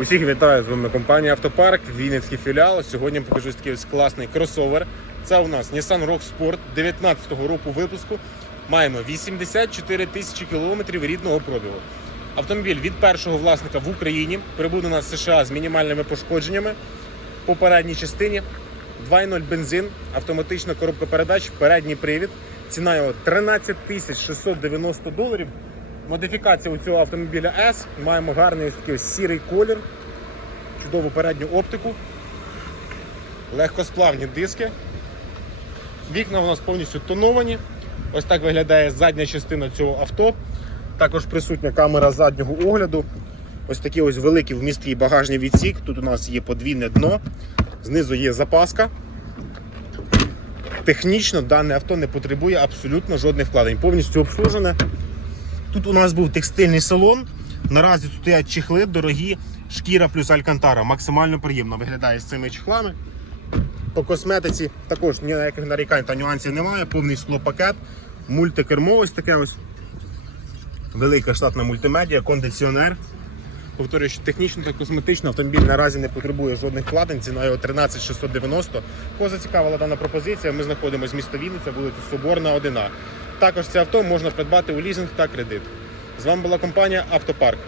Усіх вітаю з вами компанія Автопарк, Вінницький філіал. Сьогодні покажу такий ось класний кросовер. Це у нас Nissan Rogue Sport 19-го року випуску. Маємо 84 тисячі кілометрів рідного пробігу. Автомобіль від першого власника в Україні прибув до нас США з мінімальними пошкодженнями. По передній частині 2.0 бензин, автоматична коробка передач, передній привід. Ціна його 13 тисяч 690 доларів. Модифікація у цього автомобіля S. Маємо гарний такий сірий колір, чудову передню оптику, легкосплавні диски. Вікна у нас повністю тоновані. Ось так виглядає задня частина цього авто. Також присутня камера заднього огляду. Ось такий ось великий вмісткий багажний відсік. Тут у нас є подвійне дно, знизу є запаска. Технічно дане авто не потребує абсолютно жодних вкладень. Повністю обслужене. Тут у нас був текстильний салон. Наразі тут стоять чехли дорогі, шкіра плюс алькантара. Максимально приємно виглядає з цими чехлами. По косметиці також ніяких нарікань та нюансів немає. Повний склопакет, мультикермо ось таке ось. Велика штатна мультимедіа, кондиціонер. Повторюю, що технічно та косметично автомобіль наразі не потребує жодних вкладень, ціна його 13 690. Кого зацікавила дана пропозиція, ми знаходимося місто Вінниця, вулиця Соборна, 1 Також це авто можна придбати у лізинг та кредит. З вами була компанія Автопарк.